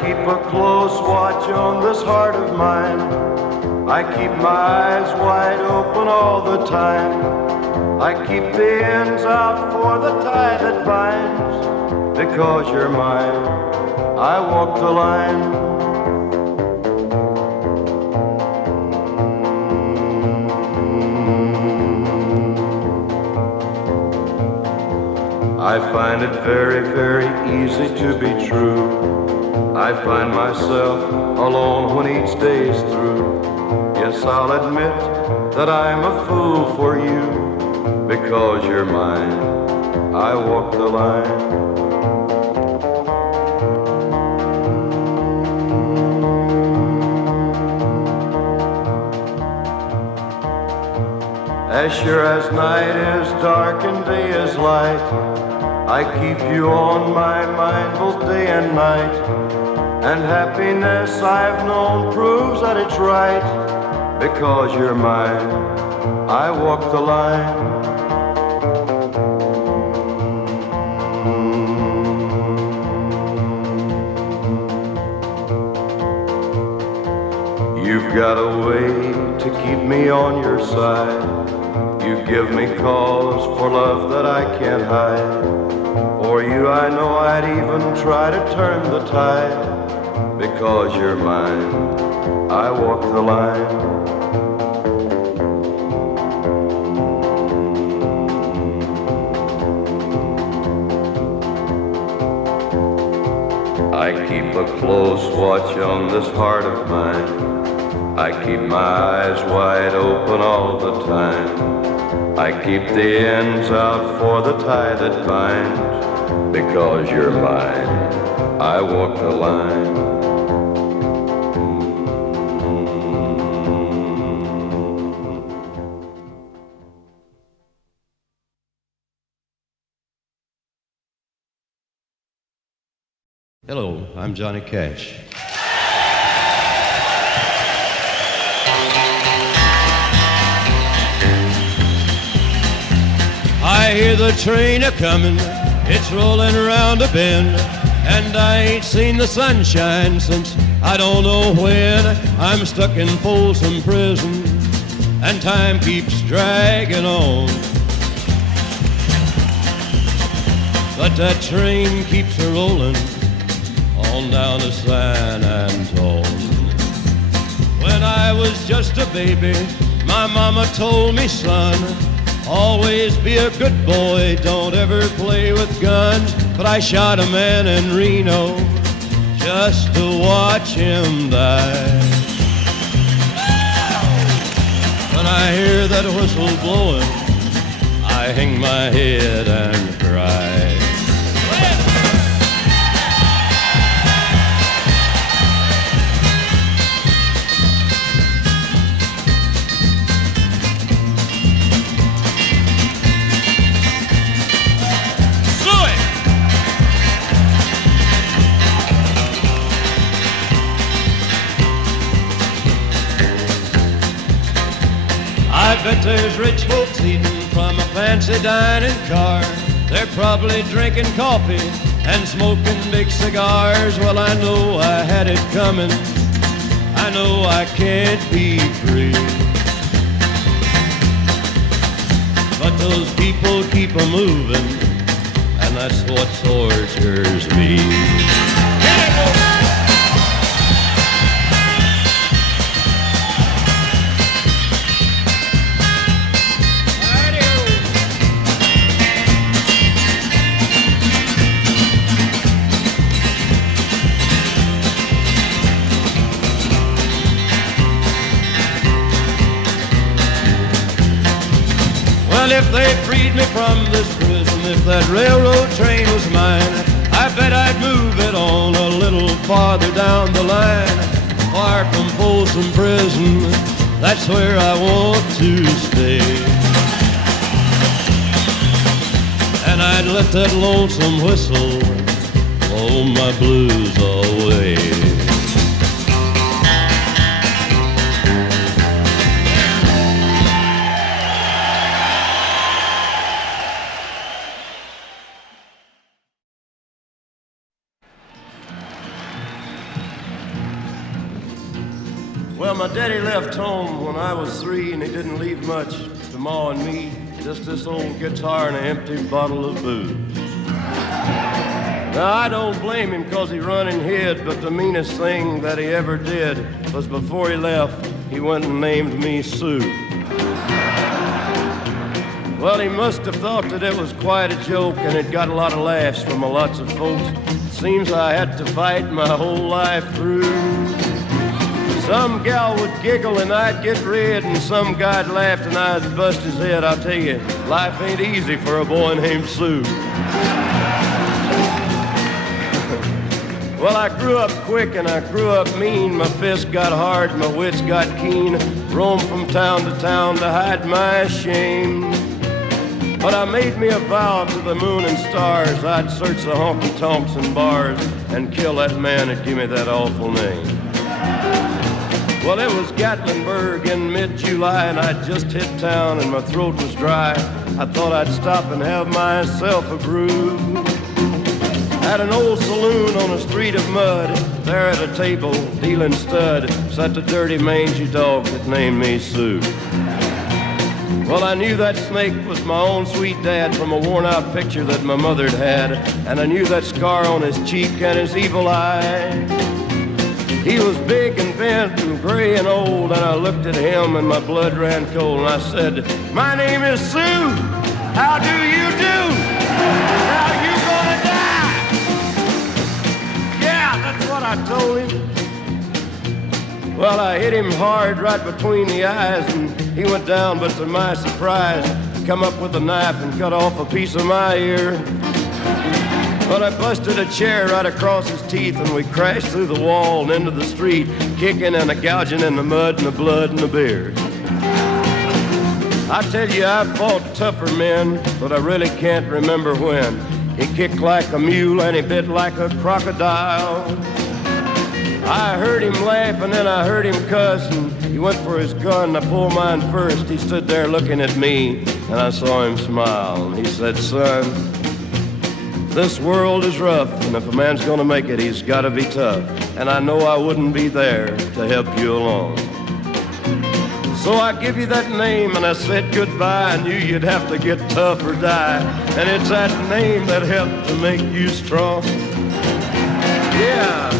keep a close watch on this heart of mine. I keep my eyes wide open all the time. I keep the ends out for the tie that binds. Because you're mine, I walk the line. I find it very, very easy to be true. I find myself alone when each day's through. Yes, I'll admit that I'm a fool for you. Because you're mine, I walk the line. As sure as night is dark and day is light, I keep you on my mind both day and night. And happiness I've known proves that it's right. Because you're mine, I walk the line. You've got a way to keep me on your side. You give me cause for love that I can't hide. For you I know I'd even try to turn the tide. Because you're mine, I walk the line. I keep a close watch on this heart of mine. I keep my eyes wide open all the time. I keep the ends out for the tie that binds. Because you're mine, I walk the line. Hello, I'm Johnny Cash. I hear the train a-comin', it's rolling around a bend, and I ain't seen the sunshine since I don't know when. I'm stuck in Folsom prison, and time keeps dragging on. But that train keeps a-rolling on down to San Antone. When I was just a baby, my mama told me, son, always be a good boy, don't ever play with guns. But I shot a man in Reno just to watch him die. When I hear that whistle blowing, I hang my head and cry. I bet there's rich folks eating from a fancy dining car. They're probably drinking coffee and smoking big cigars. Well, I know I had it coming. I know I can't be free. But those people keep a-moving, and that's what tortures me. Well, if they freed me from this prison, if that railroad train was mine, I bet I'd move it on a little farther down the line. Far from Folsom prison, that's where I want to stay. And I'd let that lonesome whistle blow my blues away. my daddy left home when I was 3, and he didn't leave much to Ma and me, just this old guitar and an empty bottle of booze. Now, I don't blame him 'cause he run and hid, but the meanest thing that he ever did was before he left, he went and named me Sue. Well, he must have thought that it was quite a joke, and it got a lot of laughs from lots of folks. Seems I had to fight my whole life through. Some gal would giggle and I'd get red, and some guy'd laugh and I'd bust his head. I'll tell you, life ain't easy for a boy named Sue. Well, I grew up quick and I grew up mean. My fists got hard, my wits got keen. Roamed from town to town to hide my shame. But I made me a vow to the moon and stars, I'd search the honky-tonks and bars and kill that man that gave me that awful name. Well, it was Gatlinburg in mid-July, and I'd just hit town and my throat was dry. I thought I'd stop and have myself a brew. At an old saloon on a street of mud, there at a table, dealing stud, sat the dirty mangy dog that named me Sue. Well, I knew that snake was my own sweet dad from a worn-out picture that my mother'd had, and I knew that scar on his cheek and his evil eye. He was big and bent and gray and old, and I looked at him and my blood ran cold, and I said, "My name is Sue. How do you do? Now you gonna die?" Yeah, that's what I told him. Well, I hit him hard right between the eyes, and he went down, but to my surprise, come up with a knife and cut off a piece of my ear. But I busted a chair right across his teeth, and we crashed through the wall and into the street, kicking and gouging in the mud and the blood and the beer. I tell you, I've fought tougher men, but I really can't remember when. He kicked like a mule and he bit like a crocodile. I heard him laugh and then I heard him cuss, and he went for his gun. I pulled mine first. He stood there looking at me, and I saw him smile. And he said, "Son, this world is rough, and if a man's gonna make it, he's gotta be tough. And I know I wouldn't be there to help you along. So I give you that name, and I said goodbye. I knew you'd have to get tough or die, and it's that name that helped to make you strong." Yeah.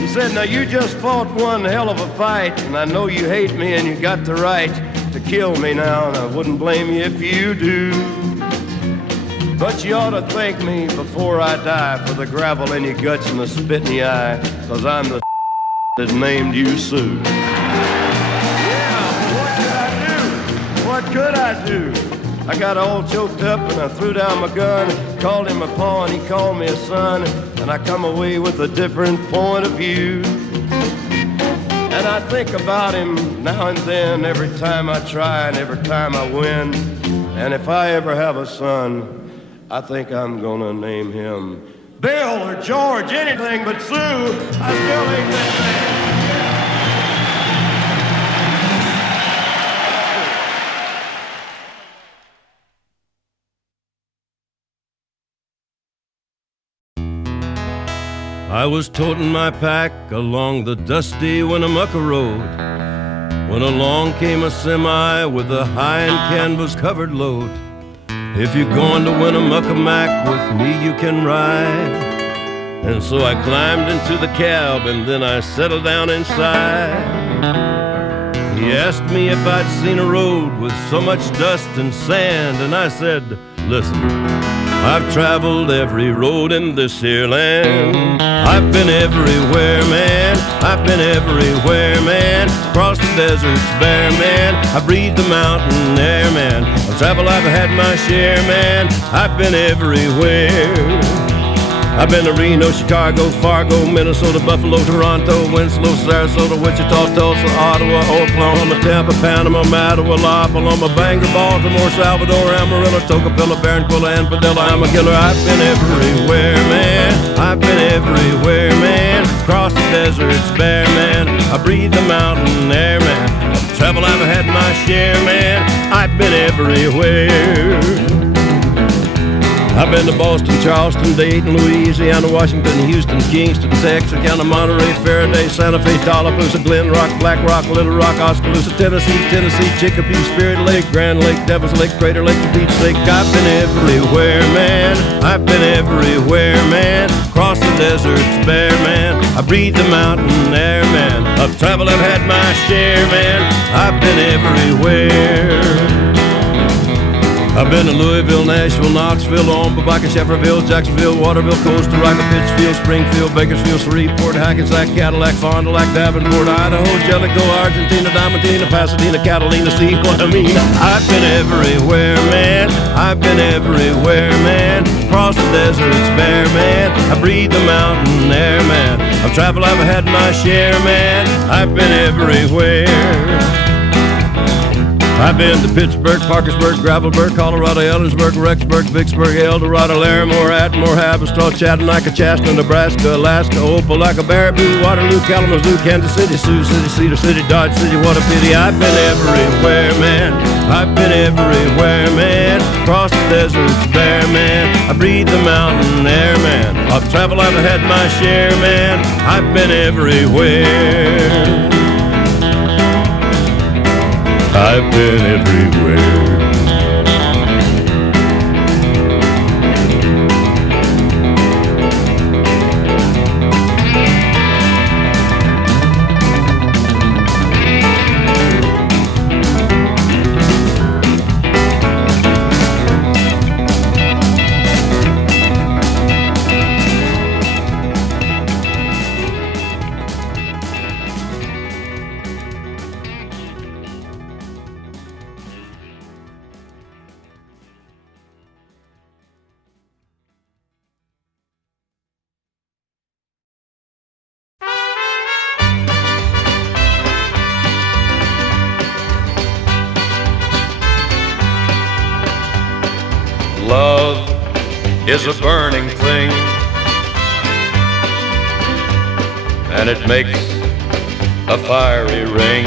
He said, "Now you just fought one hell of a fight, and I know you hate me and you got the right to kill me now, and I wouldn't blame you if you do. But you ought to thank me before I die for the gravel in your guts and the spit in your eye, 'cause I'm the that named you Sue." Yeah, what could I do? What could I do? I got all choked up and I threw down my gun, called him a pa and he called me a son, and I come away with a different point of view. And I think about him now and then, every time I try and every time I win. And if I ever have a son, I think I'm gonna name him Bill or George, anything but Sue. I still ain't that man. I was toting my pack along the dusty Winnemucca road when along came a semi with a high and canvas-covered load. "If you're going to Winnemucca Mac, with me you can ride." And so I climbed into the cab and then I settled down inside. He asked me if I'd seen a road with so much dust and sand, and I said, "Listen, I've traveled every road in this here land. I've been everywhere, man. I've been everywhere, man. Across the deserts bare, man. I breathe the mountain air, man. Of travel I've had my share, man. I've been everywhere. I've been to Reno, Chicago, Fargo, Minnesota, Buffalo, Toronto, Winslow, Sarasota, Wichita, Tulsa, Ottawa, Oklahoma, Tampa, Panama, Mattawa, La Paloma, Bangor, Baltimore, Salvador, Amarillo, Tocopilla, Barranquilla, and Padilla. I'm a killer. I've been everywhere, man. I've been everywhere, man. Across the deserts bare, man. I breathe the mountain air, man. Of travel I've had my share, man. I've been everywhere. I've been to Boston, Charleston, Dayton, Louisiana, Washington, Houston, Kingston, Texarkana, Monterey, Faraday, Santa Fe, Tallapoosa, Glen Rock, Black Rock, Little Rock, Oskaloosa, Tennessee, Chicopee, Spirit Lake, Grand Lake, Devil's Lake, Crater Lake, Beach Lake. I've been everywhere, man. I've been everywhere, man. Across the deserts bare, man. I breathe the mountain air, man. Of travel I've had my share, man. I've been everywhere. I've been to Louisville, Nashville, Knoxville, Omaha, Shefferville, Jacksonville, Waterville, Costa Rica, Pittsfield, Springfield, Bakersfield, Shreveport, Hackensack, Cadillac, Fond du Lac, Davenport, Idaho, Jellicoe, Argentina, Diamantina, Pasadena, Catalina, see what I mean? I've been everywhere, man. I've been everywhere, man. Across the deserts bare, man. I breathe the mountain air, man. Of travel I've had my share, man. I've been everywhere. I've been to Pittsburgh, Parkersburg, Gravelburg, Colorado, Ellensburg, Rexburg, Vicksburg, Eldorado, Larimore, Atmore, Haverstraw, Chattanooga, Chastity, Nebraska, Alaska, Opelika, Baraboo, Waterloo, Kalamazoo, Kansas City, Sioux City, Cedar City, Dodge City. What a pity. I've been everywhere, man. I've been everywhere, man. Across the deserts bare, man. I breathe the mountain air, man. Of travel I've had my share, man. I've been everywhere. I've been everywhere. Love is a burning thing, and it makes a fiery ring.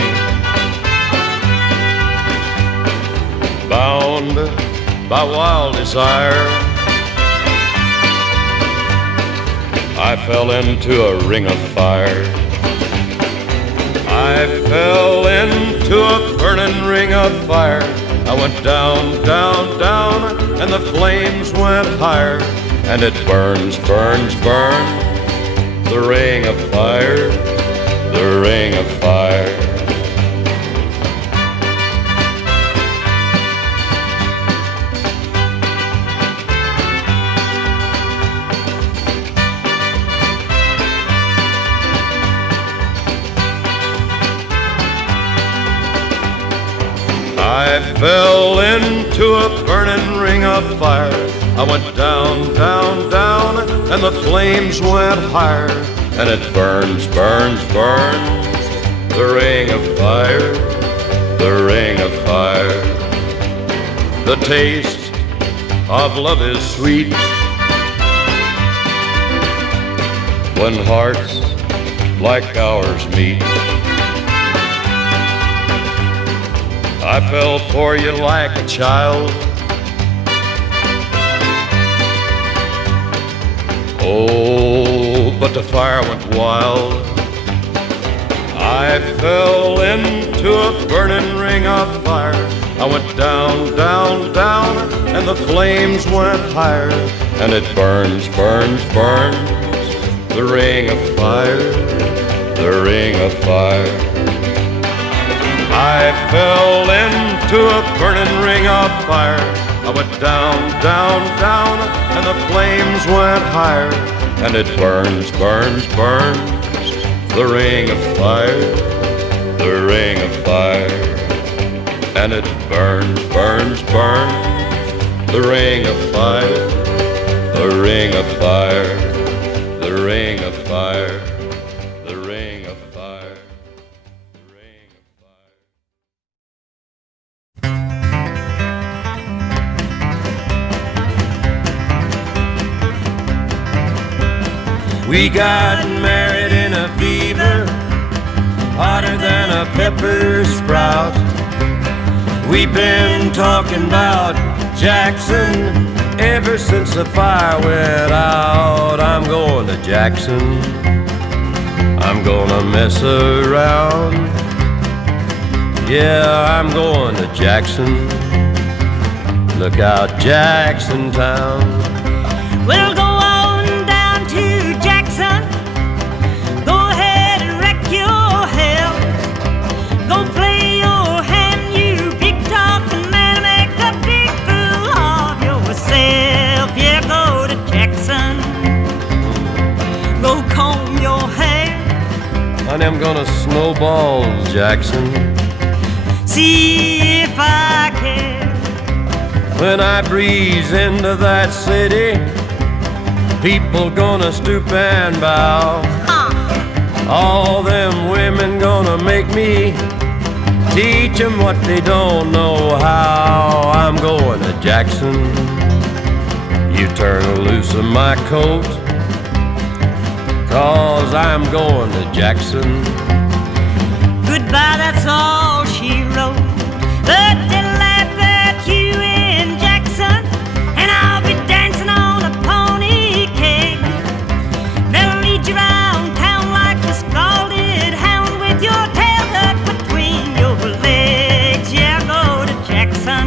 Bound by wild desire, I fell into a ring of fire. I fell into a burning ring of fire. I went down, down, down, and the flames went higher. And it burns, burns, burns, the ring of fire, the ring of fire. I fell into a burning ring of fire. I went down, down, down, and the flames went higher. And it burns, burns, burns, the ring of fire, the ring of fire. The taste of love is sweet when hearts like ours meet. I fell for you like a child. Oh, but the fire went wild. I fell into a burning ring of fire. I went down, down, down, and the flames went higher. And it burns, burns, burns, the ring of fire, the ring of fire. I fell into a burning ring of fire. I went down, down, down, and the flames went higher. And it burns, burns, burns, the ring of fire, the ring of fire. And it burns, burns, burns, the ring of fire, the ring of fire, the ring of fire, the ring of fire. We got married in a fever, hotter than a pepper sprout. We've been talking about Jackson. Ever since the fire went out, I'm going to Jackson. I'm gonna mess around. Yeah, I'm going to Jackson. Look out, Jackson Town. We'll go on down to Jackson. Go ahead and wreck your hell. Go play your hand, you big talking man. Make a big fool of yourself. Yeah, go to Jackson. Go comb your hair. Honey, I'm gonna snowball Jackson. See if I care. When I breeze into that city, people gonna stoop and bow. All them women gonna make me teach them what they don't know how. I'm going to Jackson. You turn loose of my coat, 'cause I'm going to Jackson. Goodbye, that's all she wrote. But they'll laugh at you in Jackson, and I'll be dancing on a pony keg. They'll lead you around town like a scalded hound with your tail tucked between your legs. Yeah, go to Jackson,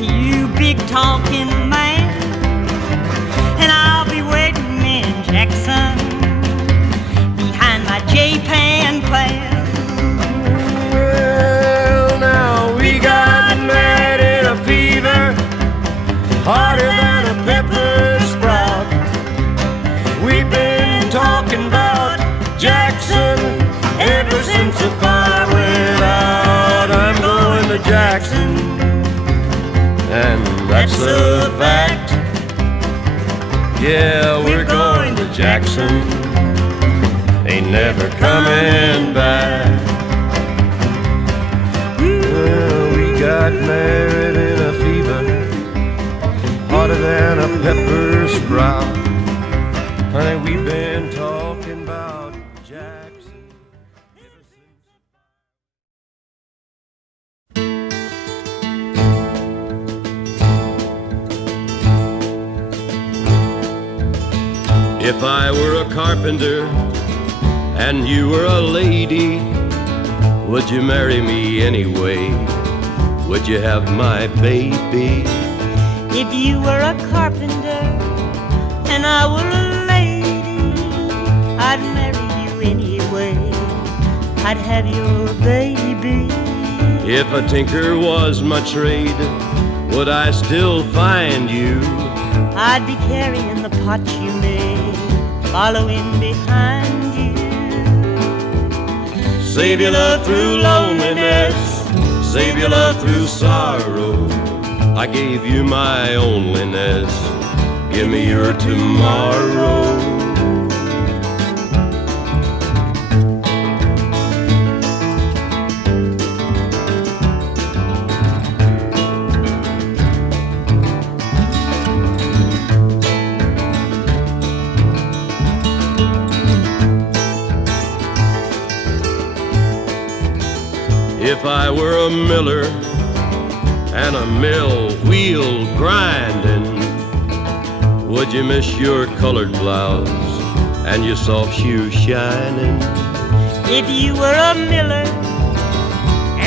you big talking man, and I'll be waiting in Jackson behind my J-Pan plan. Well, now we got married in a fever, harder than a pepper sprout. We've been talking about Jackson ever since the fire went out. I'm going to Jackson, and that's a fact. Yeah, we're going to Jackson. Ain't never coming back. Well, we got married in a fever, harder than a pepper sprout. Honey, we've been talking about Jackson ever since. If I were a carpenter and you were a lady, would you marry me anyway? Would you have my baby? If you were a carpenter and I were a lady, I'd marry you anyway. I'd have your baby. If a tinker was my trade, would I still find you? I'd be carrying the pot you made, following behind you. Save your love through loneliness, save your love through sorrow. I gave you my onlyness, give me your tomorrow. If I were a miller and a mill wheel grinding, would you miss your colored blouse and your soft shoes shining? If you were a miller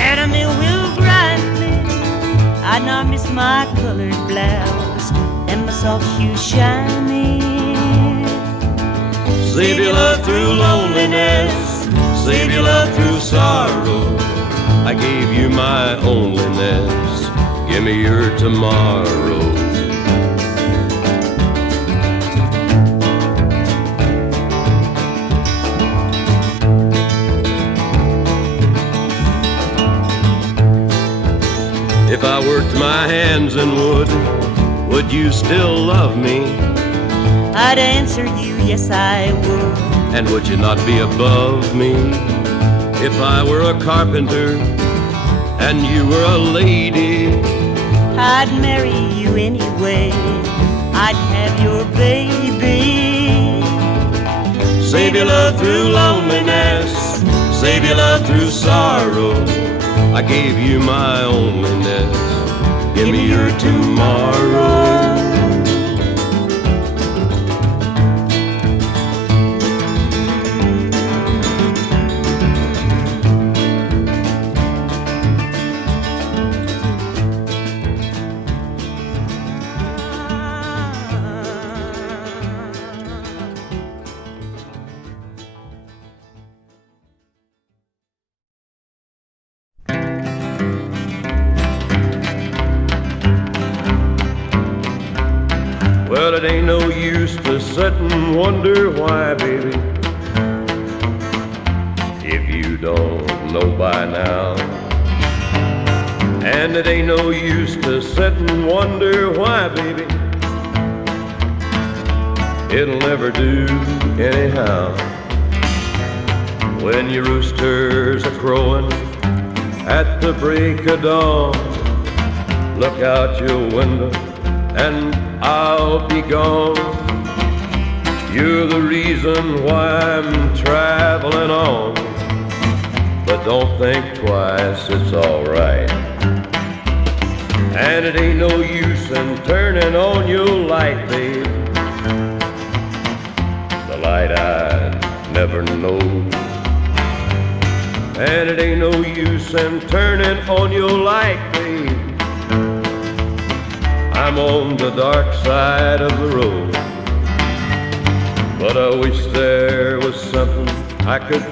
and a mill wheel grinding, I'd not miss my colored blouse and my soft shoes shining. Save your love through loneliness, save your love through sorrow. I gave you my onlyness, give me your tomorrow. If I worked my hands in wood, would you still love me? I'd answer you, yes I would. And would you not be above me? If I were a carpenter and you were a lady, I'd marry you anyway. I'd have your baby. Save your love through loneliness, save your love through sorrow. I gave you my onlyness, give me your tomorrow. Well, it ain't no use to sit and wonder why, baby, if you don't know by now. And it ain't no use to sit and wonder why, baby, it'll never do anyhow. When your roosters are crowing at the break of dawn, look out your window and I'll be gone. You're the reason why I'm traveling on, but don't think twice, it's alright. And it ain't no use in turning on your light, babe, the light I never know. And it ain't no use in turning on your light, babe, I'm on the dark side of the road. But I wish there was something I could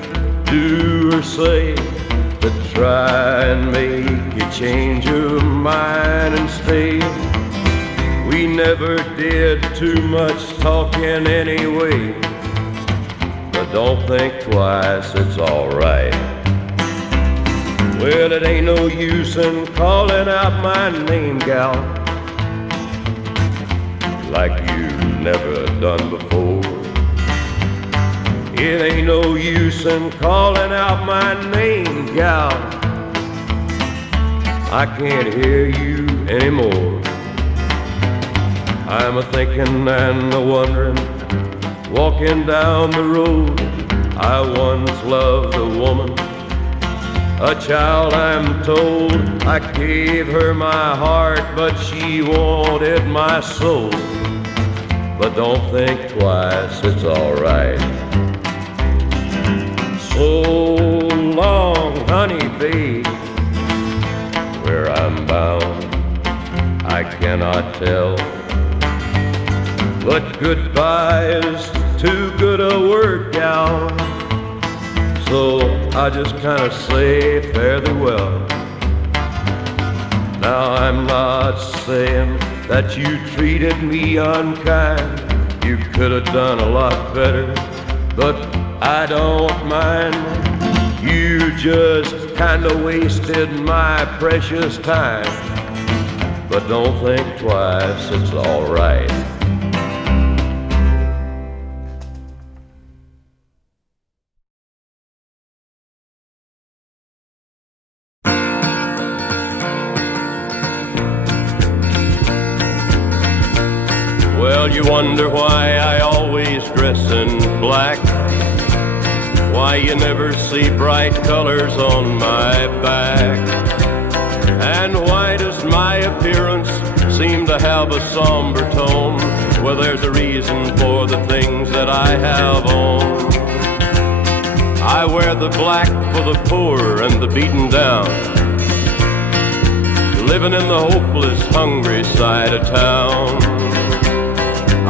do or say to try and make you change your mind and stay. We never did too much talking anyway, but don't think twice, it's alright. Well, it ain't no use in calling out my name, gal, like you've never done before. It ain't no use in calling out my name, gal, I can't hear you anymore. I'm a-thinking and a-wondering, walking down the road. I once loved a woman, a child I'm told. I gave her my heart, but she wanted my soul. But don't think twice, it's alright. So long, honey, babe, where I'm bound I cannot tell, but goodbye is too good a word, gal, so I just kind of say fare thee well. Now I'm not saying that you treated me unkind, you could have done a lot better, but I don't mind. You just kinda wasted my precious time, but don't think twice, it's alright. Well, you wonder why I always dress in black, why you never see bright colors on my back, and why does my appearance seem to have a somber tone? Well, there's a reason for the things that I have on. I wear the black for the poor and the beaten down, living in the hopeless, hungry side of town.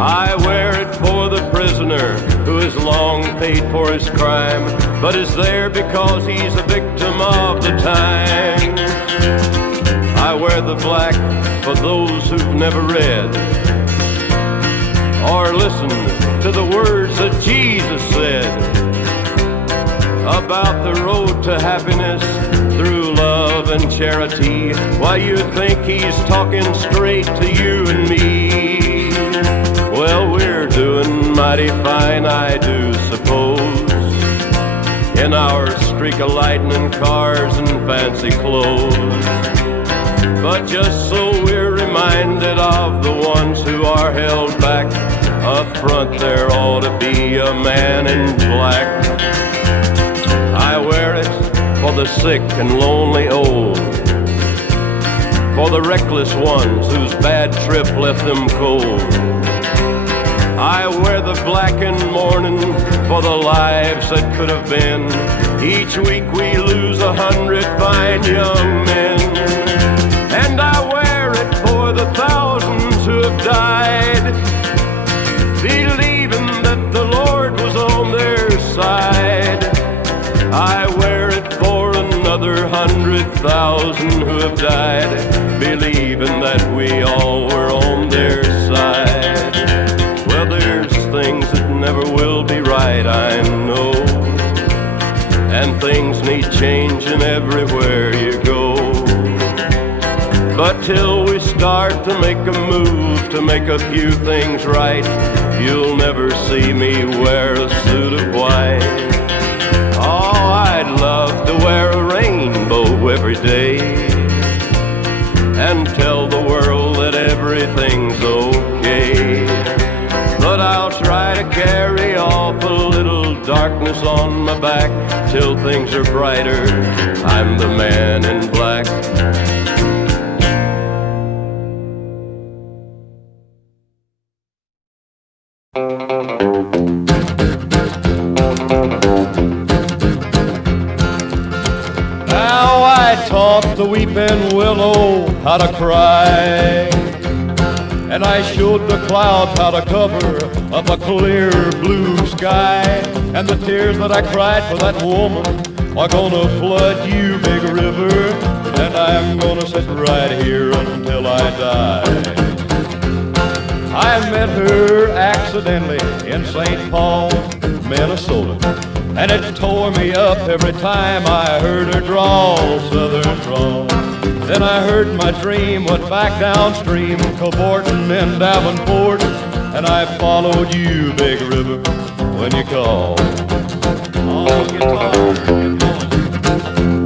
I wear it for the prisoner who has long paid for his crime, but is there because he's a victim of the time. I wear the black for those who've never read or listened to the words that Jesus said about the road to happiness through love and charity. Why, you think he's talking straight to you and me? Well, we're doing mighty fine, I do suppose, in our streak of lightning cars and fancy clothes. But just so we're reminded of the ones who are held back, up front there ought to be a man in black. I wear it for the sick and lonely old, for the reckless ones whose bad trip left them cold. I wear the blackened mourning for the lives that could have been. Each week we lose 100 fine young men. And I wear it for the thousands who have died, believing that the Lord was on their side. I wear it for another 100,000 who have died, believing that we all were on their side. Well, there's things that never will be right, I know, and things need changing everywhere you go. But till we start to make a move to make a few things right, you'll never see me wear a suit of white. Oh, I'd love to wear a rainbow every day and tell the world that everything's okay. But I'll try to carry off a little darkness on my back till things are brighter. I'm the man in black. Now I taught the weeping willow how to cry, and I showed the clouds how to cover up a clear blue sky. And the tears that I cried for that woman are gonna flood you, big river, and I'm gonna sit right here until I die. I met her accidentally in St. Paul, Minnesota, and it tore me up every time I heard her drawl, southern drawl. Then I heard my dream went back downstream, cavorting in Davenport, and I followed you, big river, when you called. Oh, guitar, get going.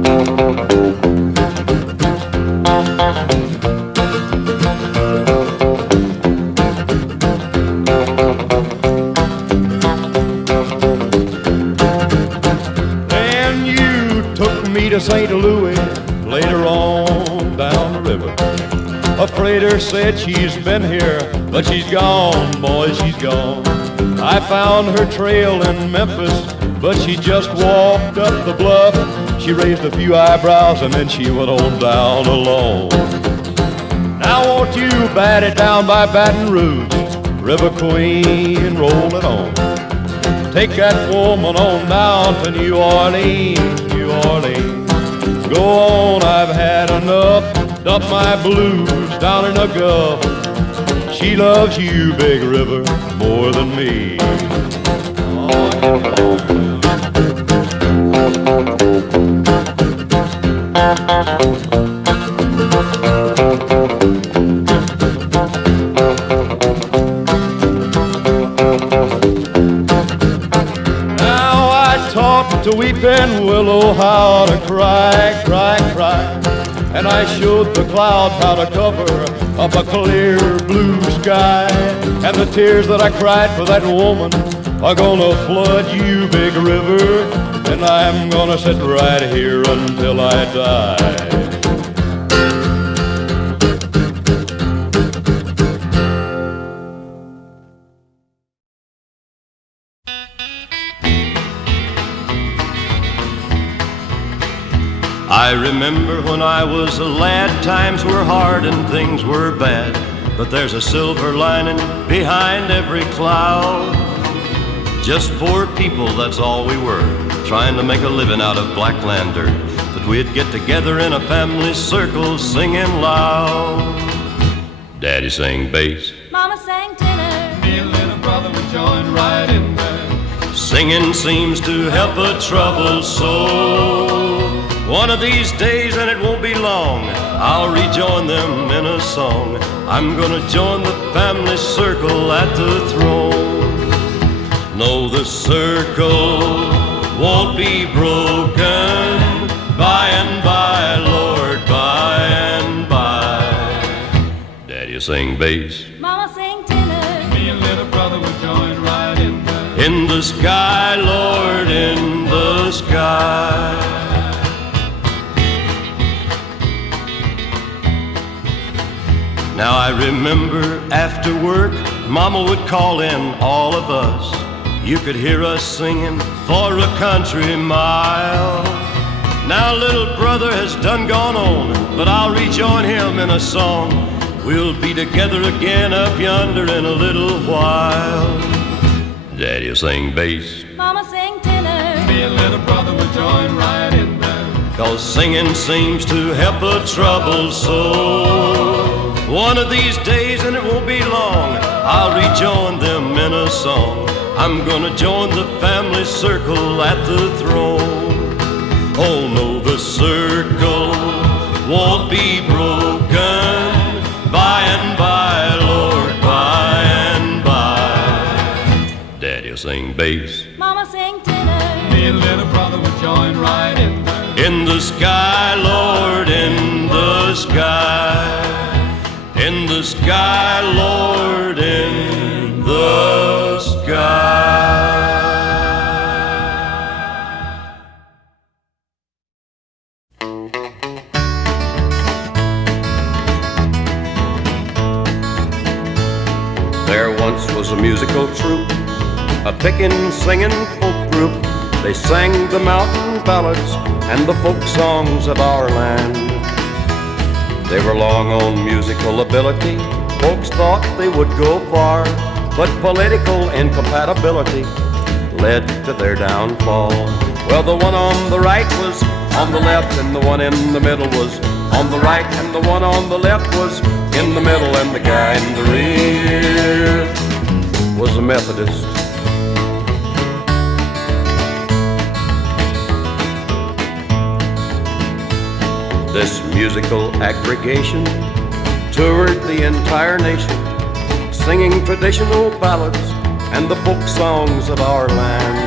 Then you took me to St. Louis later on down the river. A freighter said she's been here, but she's gone, boy, she's gone. I found her trail in Memphis, but she just walked up the bluff. She raised a few eyebrows and then she went on down alone. Now won't you bat it down by Baton Rouge, River Queen, roll it on. Take that woman on down to New Orleans, New Orleans. Go on, I've had enough. Dump my blues down in the Gulf. She loves you, big river, more than me. Now I taught the weeping willow how to cry, cry, cry. And I showed the clouds how to cover up a clear blue sky. And the tears that I cried for that woman are gonna flood you, big river, and I'm gonna sit right here until I die. I remember when I was a lad, times were hard and things were bad, but there's a silver lining behind every cloud. Just poor people, that's all we were, trying to make a living out of blackland dirt. But we'd get together in a family circle singing loud. Daddy sang bass, Mama sang tenor, Me and little brother would join right in there. singing seems to help a troubled soul. One of these days, and it won't be long, I'll rejoin them in a song. I'm gonna join the family circle at the throne. No, the circle won't be broken by and by, Lord, by and by. Daddy sing bass, Mama sang tenor, Me and little brother would join right in there. in the sky, Lord, in the sky. Now I remember after work, Mama would call in all of us. You could hear us singing for a country mile. Now little brother has done gone on, but I'll rejoin him in a song. We'll be together again up yonder in a little while. Daddy'll sing bass, Mama sing tenor. Me and little brother will join right in there. 'cause singing seems to help a troubled soul. One of these days, and it won't be long, I'll rejoin them in a song. I'm gonna join the family circle at the throne. Oh no, the circle won't be broken. By and by, Lord, by and by. Daddy'll sing bass, Mama sing tenor. Me and little brother will join right in there. in the sky, Lord, in the sky. In the sky, Lord, in the sky. There once was a musical troupe, a pickin', singin' folk group. They sang the mountain ballads and the folk songs of our land. They were long on musical ability. Folks thought they would go far, but political incompatibility led to their downfall. Well, the one on the right was on the left, and the one in the middle was on the right, and the one on the left was in the middle, and the guy in the rear was a Methodist. This musical aggregation toured the entire nation, singing traditional ballads and the folk songs of our land.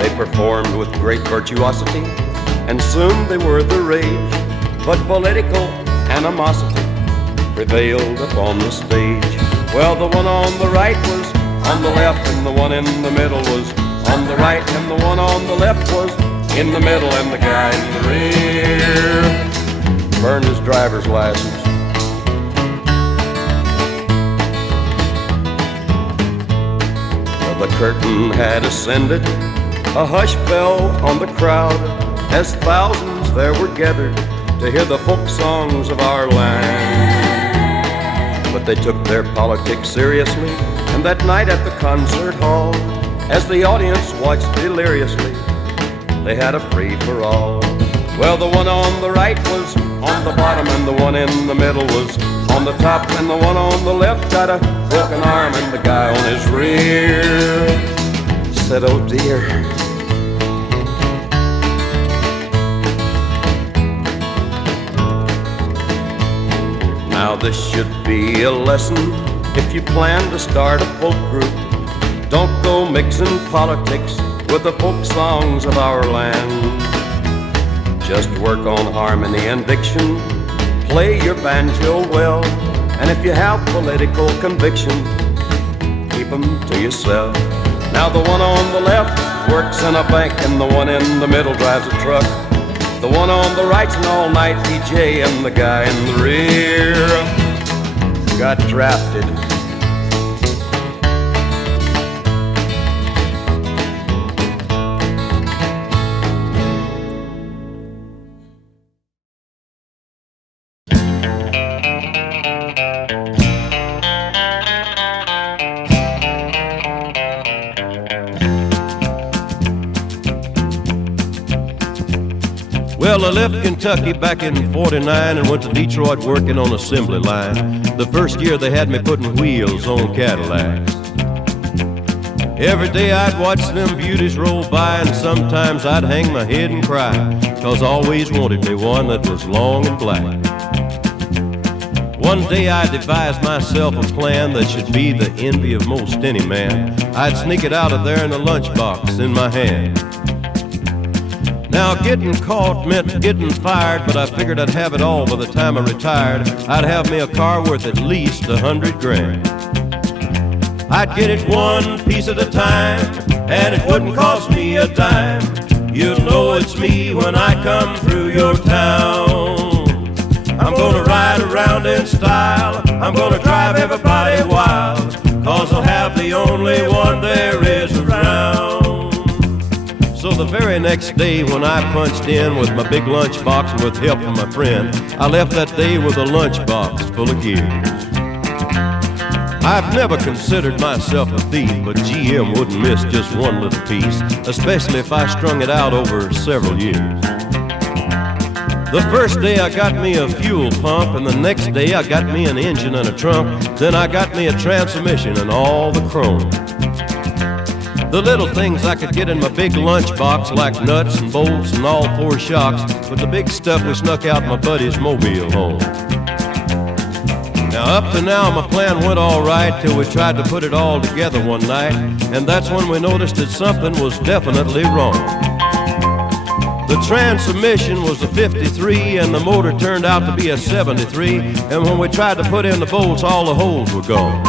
They performed with great virtuosity, and soon they were the rage, but political animosity prevailed upon the stage. Well, the one on the right was on the left, and the one in the middle was on the right, and the one on the left was in the middle, and the guy in the rear burned his driver's license. Well, the curtain had ascended, a hush fell on the crowd as thousands there were gathered to hear the folk songs of our land. But they took their politics seriously, and that night at the concert hall, as the audience watched deliriously, they had a free-for-all. Well, the one on the right was on the bottom, and the one in the middle was on the top, and the one on the left got a broken arm, and the guy on his rear said, "Oh dear." Now this should be a lesson if you plan to start a folk group. Don't go mixing politics with the folk songs of our land. Just work on harmony and diction, play your banjo well, and if you have political conviction, keep them to yourself. Now the one on the left works in a bank, and the one in the middle drives a truck. The one on the right's an all-night DJ, and the guy in the rear got drafted. Well, I left Kentucky back in '49 and went to Detroit working on assembly line. The first year they had me putting wheels on Cadillacs. Every day I'd watch them beauties roll by, and sometimes I'd hang my head and cry, 'cause I always wanted me one that was long and black. One day I devised myself a plan that should be the envy of most any man. I'd sneak it out of there in a lunchbox in my hand. Now getting caught meant getting fired, but I figured I'd have it all by the time I retired. I'd have me a car worth at least $100 grand. I'd get it one piece at a time, and it wouldn't cost me a dime. You'll know it's me when I come through your town. I'm gonna ride around in in style. I'm gonna drive everybody wild, 'cause I'll have the only one there is around. So the very next day when I punched in with my big lunchbox and with help from my friend, I left that day with a lunchbox full of gears. I've never considered myself a thief, but GM wouldn't miss just one little piece, especially if I strung it out over several years. The first day I got me a fuel pump, and the next day I got me an engine and a trunk. Then I got me a transmission and all the chrome. The little things I could get in my big lunchbox, like nuts and bolts and all four shocks, but the big stuff we snuck out my buddy's mobile home. Now up to now my plan went all right till we tried to put it all together one night, and that's when we noticed that something was definitely wrong. The transmission was a 53 and the motor turned out to be a 73, and when we tried to put in the bolts, all the holes were gone.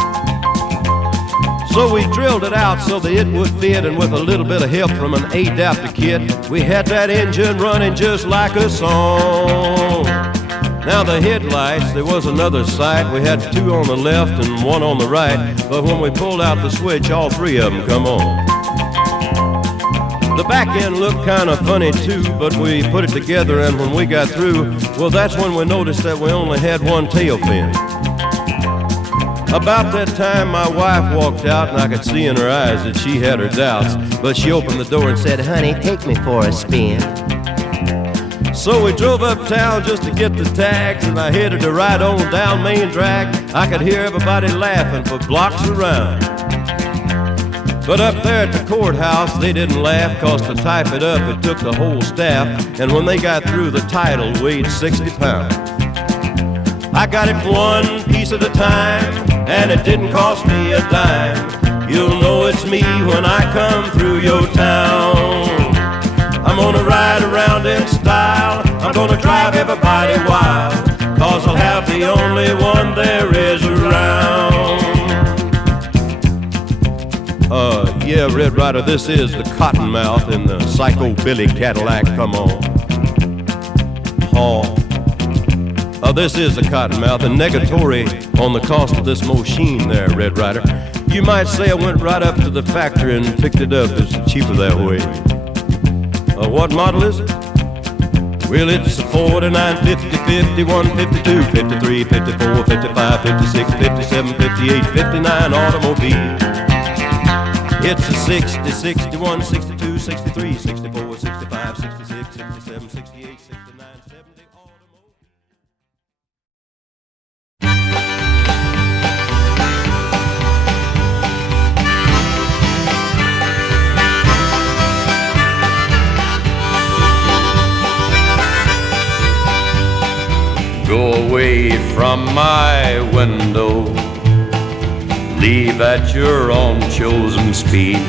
So we drilled it out so that it would fit, and with a little bit of help from an adapter kit, we had that engine running just like a song. Now the headlights, there was another sight. We had two on the left and one on the right, but when we pulled out the switch, all three of them come on. The back end looked kind of funny too, but we put it together, and when we got through, well, that's when we noticed that we only had one tail fin. About that time, my wife walked out, and I could see in her eyes that she had her doubts, but she opened the door and said, "Honey, take me for a spin." So we drove uptown just to get the tags, and I headed to ride on down Main Drag. I could hear everybody laughing for blocks around. But up there at the courthouse, they didn't laugh, 'cause to type it up, it took the whole staff, and when they got through, the title weighed 60 pounds. I got it one piece at a time, and it didn't cost me a dime. You'll know it's me when I come through your town. I'm gonna ride around in style, I'm gonna drive everybody wild, 'cause I'll have the only one there is around. Yeah, Red Rider, this is the Cottonmouth in the Psycho Billy Cadillac, come on. This is the Cottonmouth, and negatory on the cost of this machine there, Red Rider. You might say I went right up to the factory and picked it up. It's cheaper that way. What model is it? Well, it's a 49, 50, 51, 52, 53, 54, 55, 56, 57, 58, 59 automobile. It's a 60, 61, 62, 63, 64, 65, 66, 67, 68, 69, 70 automobile. Go away from my window, leave at your own chosen speed.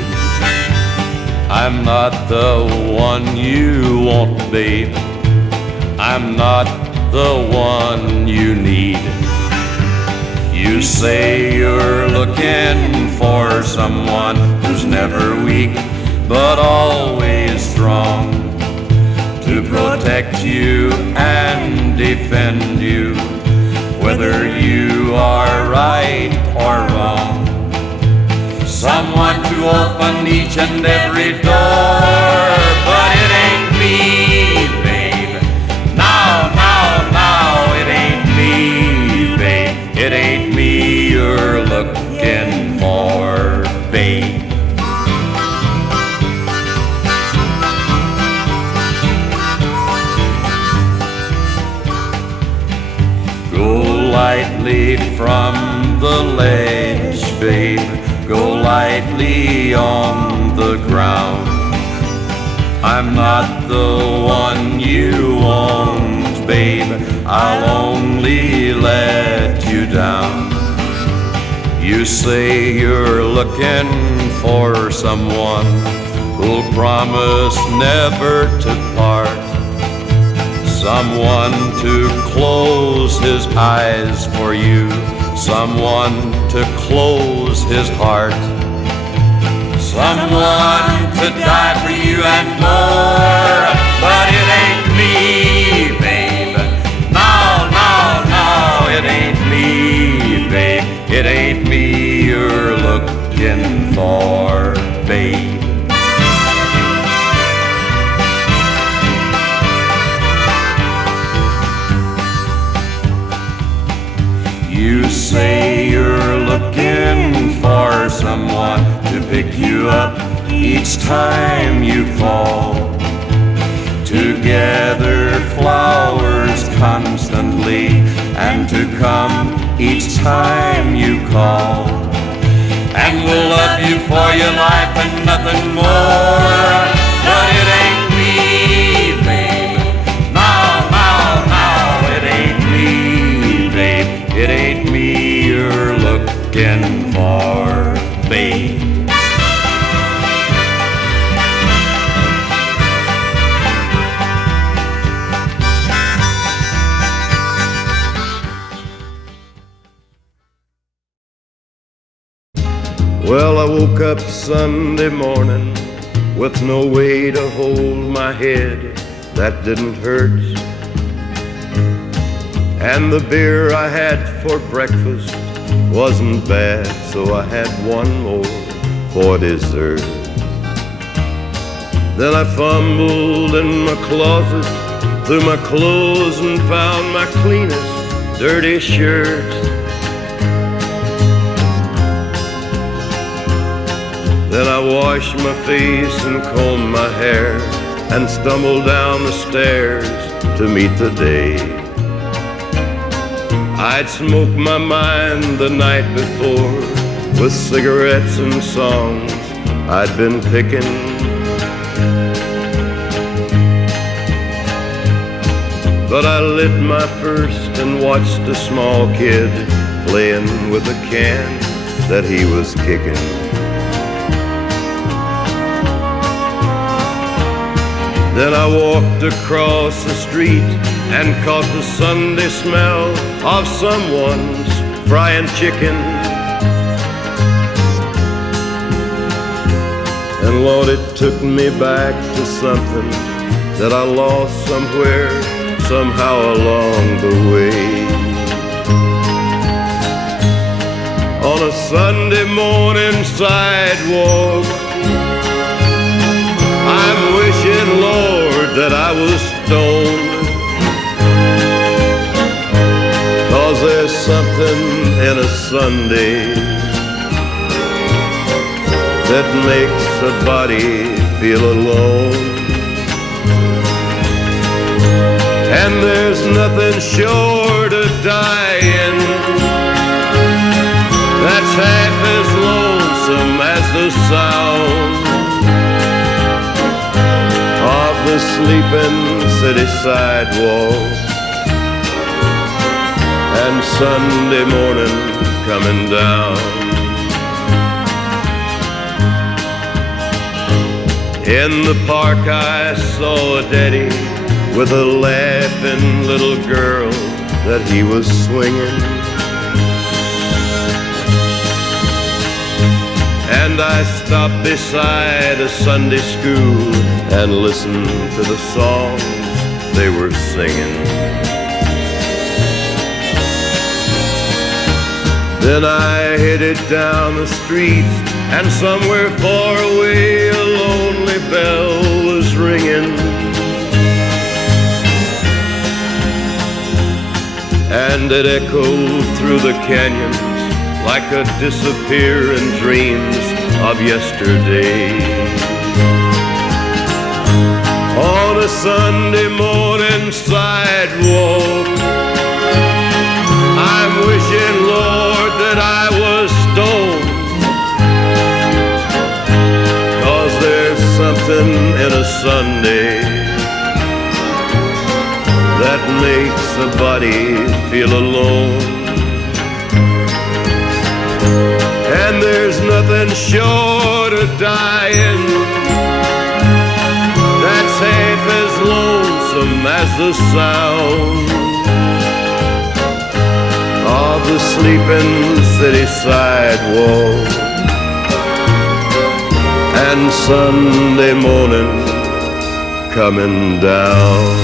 I'm not the one you want, babe. I'm not the one you need. You say you're looking for someone who's never weak, but always strong, to protect you and defend you, whether you are right or wrong. Someone to open each and every door, but it ain't me, babe. No, it ain't me, babe. It ain't me you're looking for, babe. Lightly from the ledge, babe. Go lightly on the ground. I'm not the one you want, babe. I'll only let you down. You say you're looking for someone who'll promise never to part, someone to close his eyes for you, someone to close his heart, someone to die for you and more, but it ain't me, babe. No, it ain't it ain't me you're looking for, babe. You say you're looking for someone to pick you up each time you fall. To gather flowers constantly and to come each time you call. And we'll love you for your life and nothing more. But it ain't me, babe. No, no, no, it ain't me, babe. It ain't me you're looking for, babe. Well, I woke up Sunday morning with no way to hold my head that didn't hurt. And the beer I had for breakfast wasn't bad, so I had one more for dessert. Then I fumbled in my closet through my clothes and found my cleanest dirty shirt. Then I washed my face and combed my hair and stumbled down the stairs to meet the day. I'd smoked my mind the night before with cigarettes and songs I'd been picking. But I lit my first and watched a small kid playing with a can that he was kicking. Then I walked across the street and caught the Sunday smell of someone's frying chicken. And Lord, it took me back to something that I lost somewhere, somehow along the way. On a Sunday morning sidewalk, I'm wishing, Lord, that I was stoned. 'Cause there's something in a Sunday that makes a body feel alone. And there's nothing short of dying that's half as lonesome as the sound of the sleeping city sidewalk and Sunday morning coming down. In the park I saw a daddy with a laughing little girl that he was swinging. And I stopped beside a Sunday school and listened to the songs they were singing. Then I headed down the street, and somewhere far away a lonely bell was ringing. And it echoed through the canyons like a disappearing dreams of yesterday. On a Sunday morning sidewalk, I'm wishing, Lord, that I was stoned. 'Cause there's something in a Sunday that makes a body feel alone. And there's nothing short of dying that's half as lonesome as the sound of the sleeping city sidewalk and Sunday morning coming down.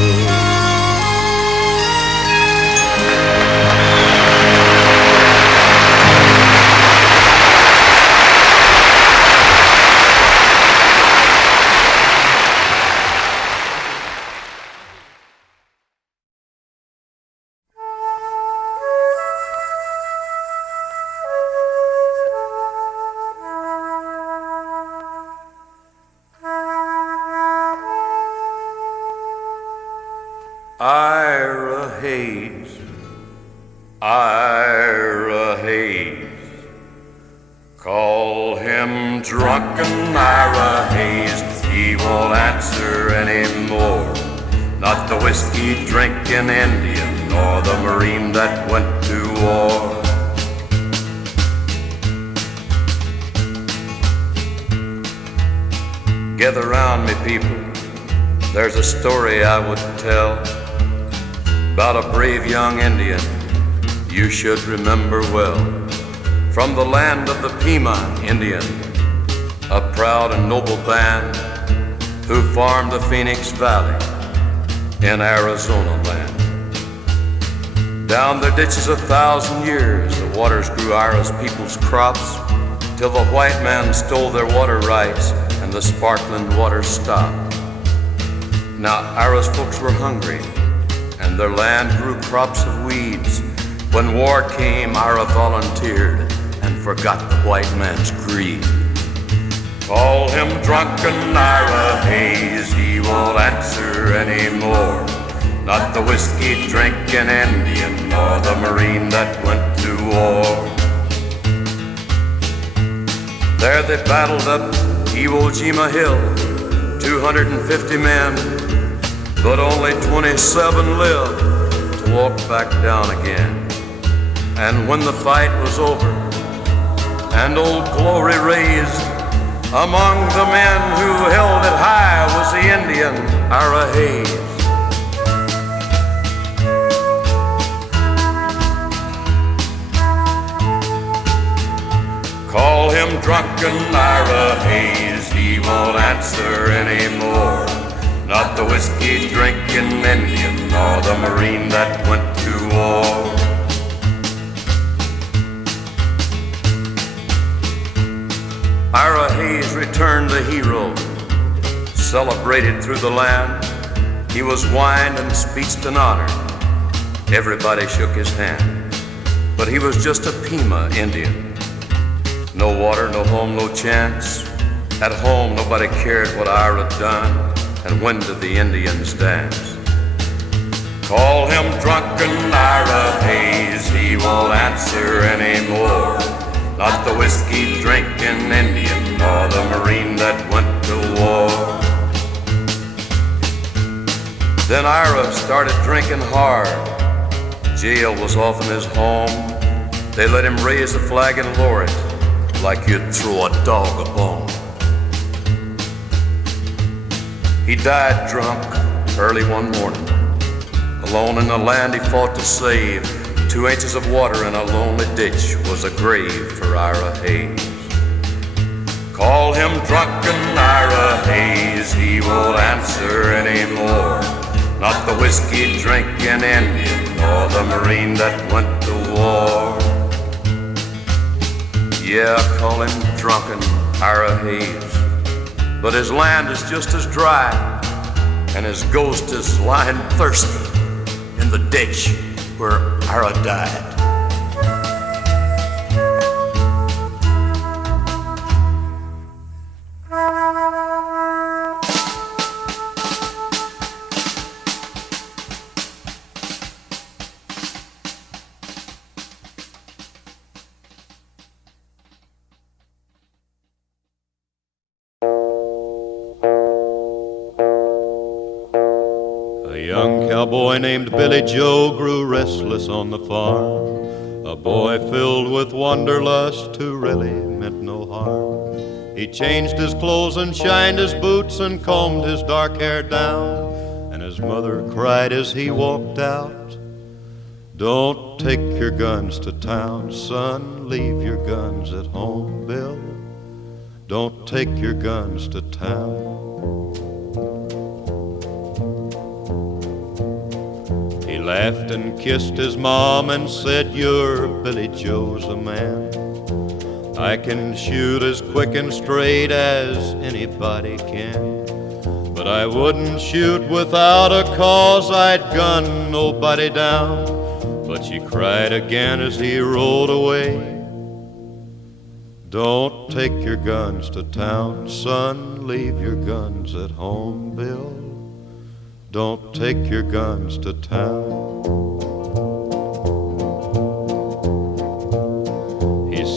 Hayes, Ira Hayes. Call him drunken Ira Hayes, he won't answer anymore. Not the whiskey drinking Indian, nor the Marine that went to war. Gather round me, people, there's a story I would tell about a brave young Indian you should remember well. From the land of the Pima Indian, a proud and noble band who farmed the Phoenix Valley in Arizona land. Down their ditches 1,000 years, the waters grew Ira's people's crops, till the white man stole their water rights and the sparkling water stopped. Now Ira's folks were hungry, and their land grew crops of weeds. When war came, Ira volunteered and forgot the white man's greed. Call him drunken Ira Hayes, he won't answer anymore. Not the whiskey drinking Indian, nor the Marine that went to war. There they battled up Iwo Jima Hill, 250 men, but only 27 lived to walk back down again. And when the fight was over and Old Glory raised, among the men who held it high was the Indian Ira Hayes. Call him drunken Ira Hayes, he won't answer anymore. Not the whiskey drinking Indian, nor the Marine that went to war. Ira Hayes returned the hero, celebrated through the land. He was wined and speeched and honored. Everybody shook his hand, but he was just a Pima Indian. No water, no home, no chance. At home, nobody cared what Ira done, and when did the Indians dance? Call him drunken Ira Hayes, he won't answer anymore. Not the whiskey drinking Indian, nor the Marine that went to war. Then Ira started drinking hard. Jail was often his home. They let him raise the flag and lower it like you'd throw a dog a bone. He died drunk early one morning. Alone in the land he fought to save, 2 inches of water in a lonely ditch was a grave for Ira Hayes. Call him drunken Ira Hayes, he won't answer anymore. Not the whiskey drinking Indian, nor the Marine that went to war. Yeah, call him drunken Ira Hayes, but his land is just as dry, and his ghost is lying thirsty in the ditch where Ira died. A young cowboy named Billy Joe grew restless on the farm, a boy filled with wanderlust who really meant no harm. He changed his clothes and shined his boots and combed his dark hair down, and his mother cried as he walked out, "Don't take your guns to town, son, leave your guns at home, Bill. Don't take your guns to town." He laughed and kissed his mom and said, "You're Billy Joe's a man. I can shoot as quick and straight as anybody can, but I wouldn't shoot without a cause, I'd gun nobody down." But she cried again as he rode away, "Don't take your guns to town, son, leave your guns at home, Bill. Don't take your guns to town."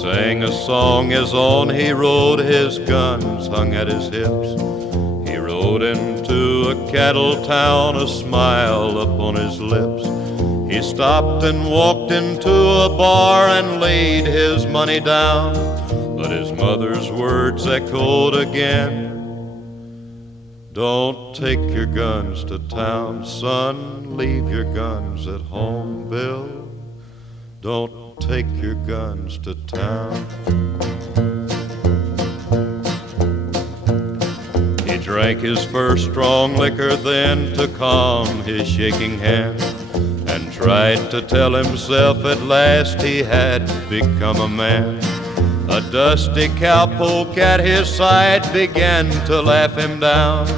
sang a song as on he rode, his guns hung at his hips. He rode into a cattle town, a smile upon his lips. He stopped and walked into a bar and laid his money down, but his mother's words echoed again. Don't take your guns to town, son, leave your guns at home, Bill. Don't take your guns to town. He drank his first strong liquor then to calm his shaking hand, and tried to tell himself at last he had become a man. A dusty cowpoke at his side began to laugh him down,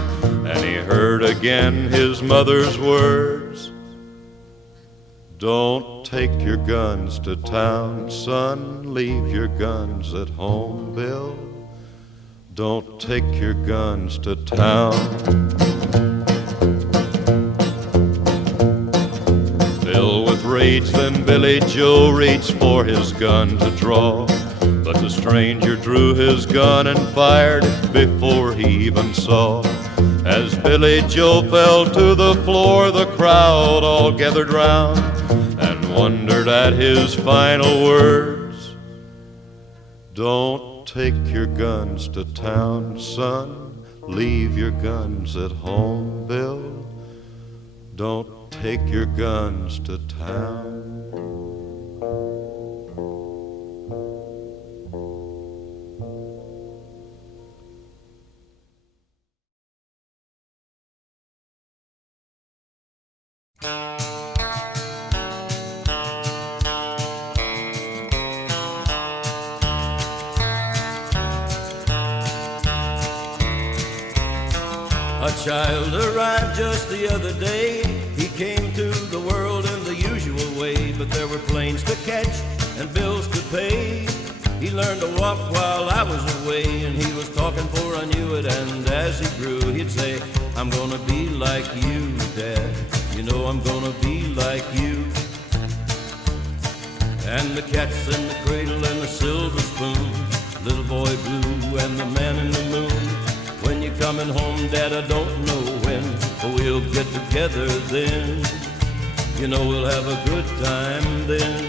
and he heard again his mother's words. Don't take your guns to town, son, leave your guns at home, Bill. Don't take your guns to town. Filled with rage, then Billy Joe reached for his gun to draw, but the stranger drew his gun and fired before he even saw. As Billy Joe fell to the floor, the crowd all gathered round and wondered at his final words. Don't take your guns to town, son, leave your guns at home, Bill. Don't take your guns to town. A child arrived just the other day. He came to the world in the usual way, but there were planes to catch and bills to pay. He learned to walk while I was away, and he was talking for I knew it. And as he grew, he'd say, I'm gonna be like you, Dad. You know I'm gonna be like you. And the cat's in the cradle and the silver spoon, little boy blue and the man in the moon. When you're coming home, Dad, I don't know when, but we'll get together then. You know we'll have a good time then.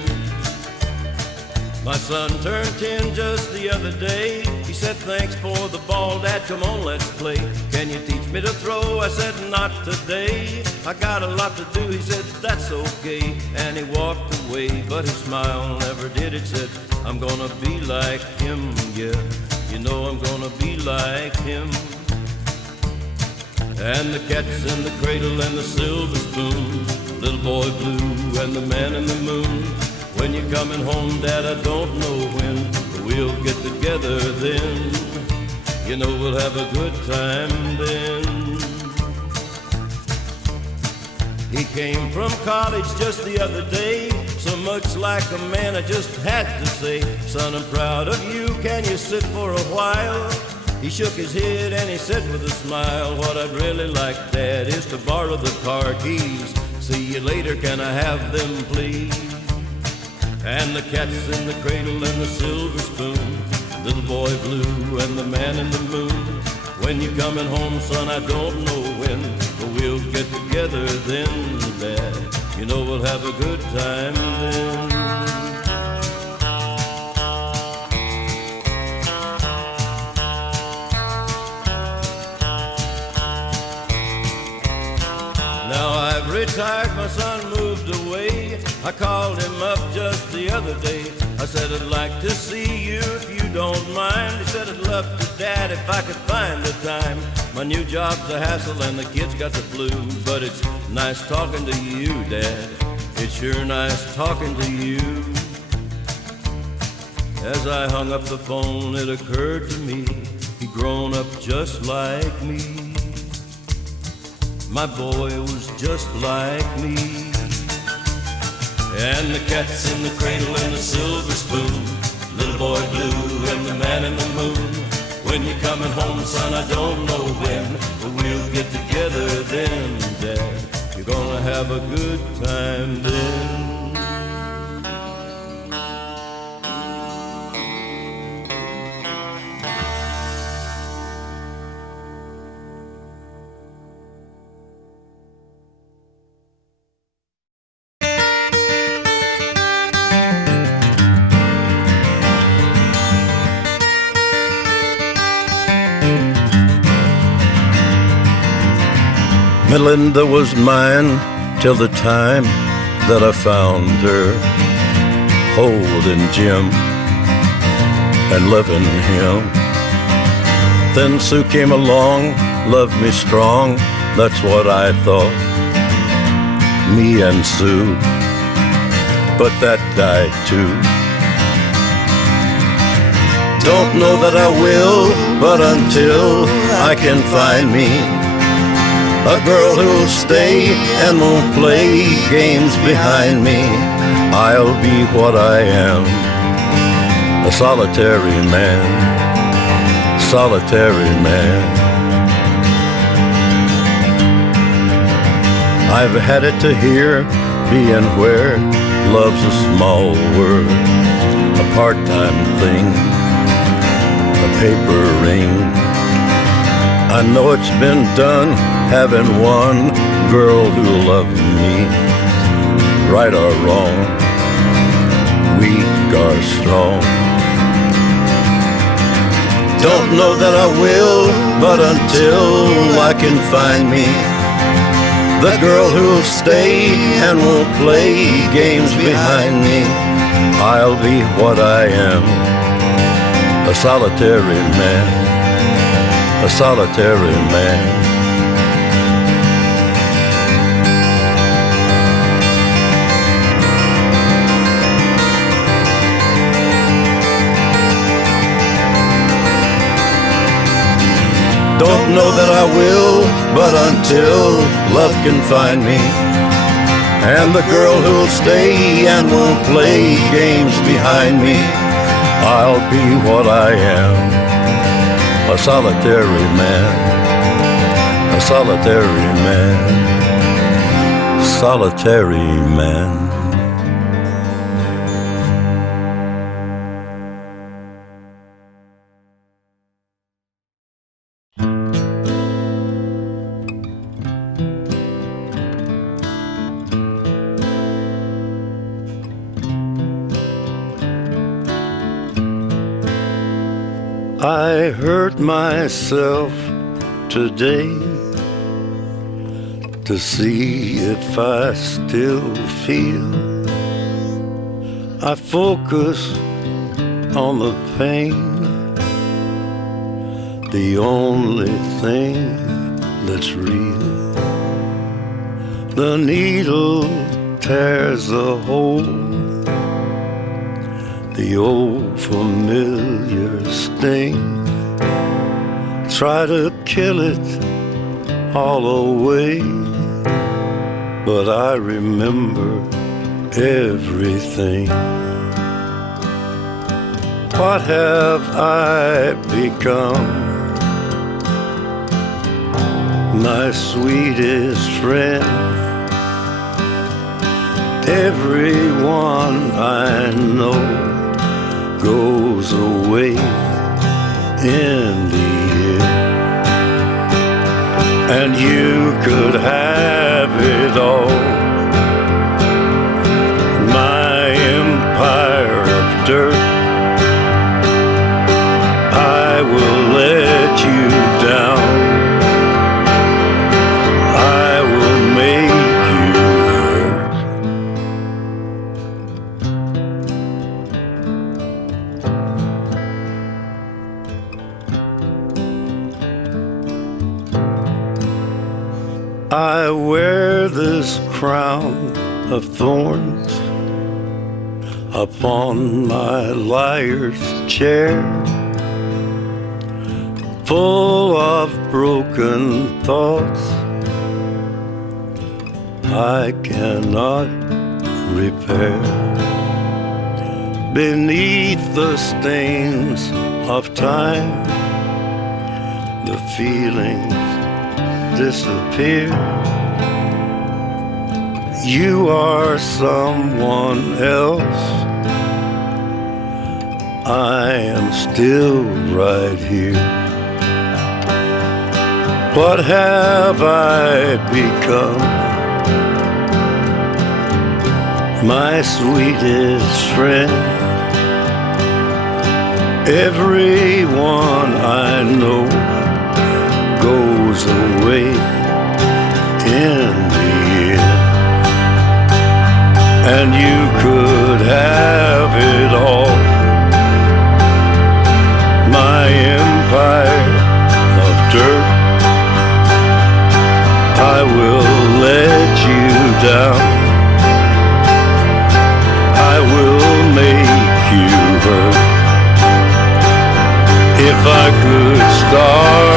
My son turned 10 just the other day. He said, thanks for the ball, Dad, come on, let's play. Can you teach me to throw? I said, not today. I got a lot to do. He said, that's okay. And he walked away, but his smile never did. It said, I'm gonna be like him, yeah. You know I'm gonna be like him. And the cat's in the cradle and the silver spoon, little boy blue and the man in the moon. When you're coming home, Dad, I don't know when, but we'll get together then. You know we'll have a good time then. He came from college just the other day, so much like a man I just had to say, son, I'm proud of you, can you sit for a while? He shook his head and he said with a smile, what I'd really like, Dad, is to borrow the car keys. See you later, can I have them, please? And the cat's in the cradle and the silver spoon, little boy blue and the man in the moon. When you're coming home, son, I don't know when, but we'll get together then, Dad. You know we'll have a good time then. Now I've retired, my son moved away. I called him up just the other day. I said, I'd like to see you if you don't mind. He said, I'd love to, Dad, if I could find the time. My new job's a hassle and the kids got the flu, but it's nice talking to you, Dad. It's sure nice talking to you. As I hung up the phone, it occurred to me, he'd grown up just like me. My boy was just like me. And the cat's in the cradle and the silver spoon, little boy blue and the man in the moon. When you're coming home, son, I don't know when, but we'll get together then, Dad. You're gonna have a good time then. Melinda was mine till the time that I found her holding Jim and loving him. Then Sue came along, loved me strong, that's what I thought, me and Sue, but that died too. Don't know that I will, but until I can find me a girl who'll stay and won't play games behind me, I'll be what I am, a solitary man, solitary man. I've had it to hear, being where love's a small word, a part-time thing, a paper ring. I know it's been done, having one girl who loved me, right or wrong, weak or strong. Don't know that I will, but until I can find me the girl who'll stay and won't play games behind me, I'll be what I am, a solitary man, a solitary man. Don't know that I will, but until love can find me, and the girl who'll stay and won't play games behind me, I'll be what I am, a solitary man, a solitary man, solitary man. I hurt myself today to see if I still feel. I focus on the pain, the only thing that's real. The needle tears a hole, the old familiar sting. Try to kill it all away, but I remember everything. What have I become? My sweetest friend. Everyone I know goes away in the end, and you could have it all. My empire of dirt, I will let you down. I will make you hurt. I wear this crown of thorns upon my liar's chair, full of broken thoughts I cannot repair. Beneath the stains of time, the feelings disappear. You are someone else, I am still right here. What have I become? My sweetest friend. Everyone I know goes away in the end. And you could have it all. My empire of dirt, I will let you down. I will make you hurt. If I could start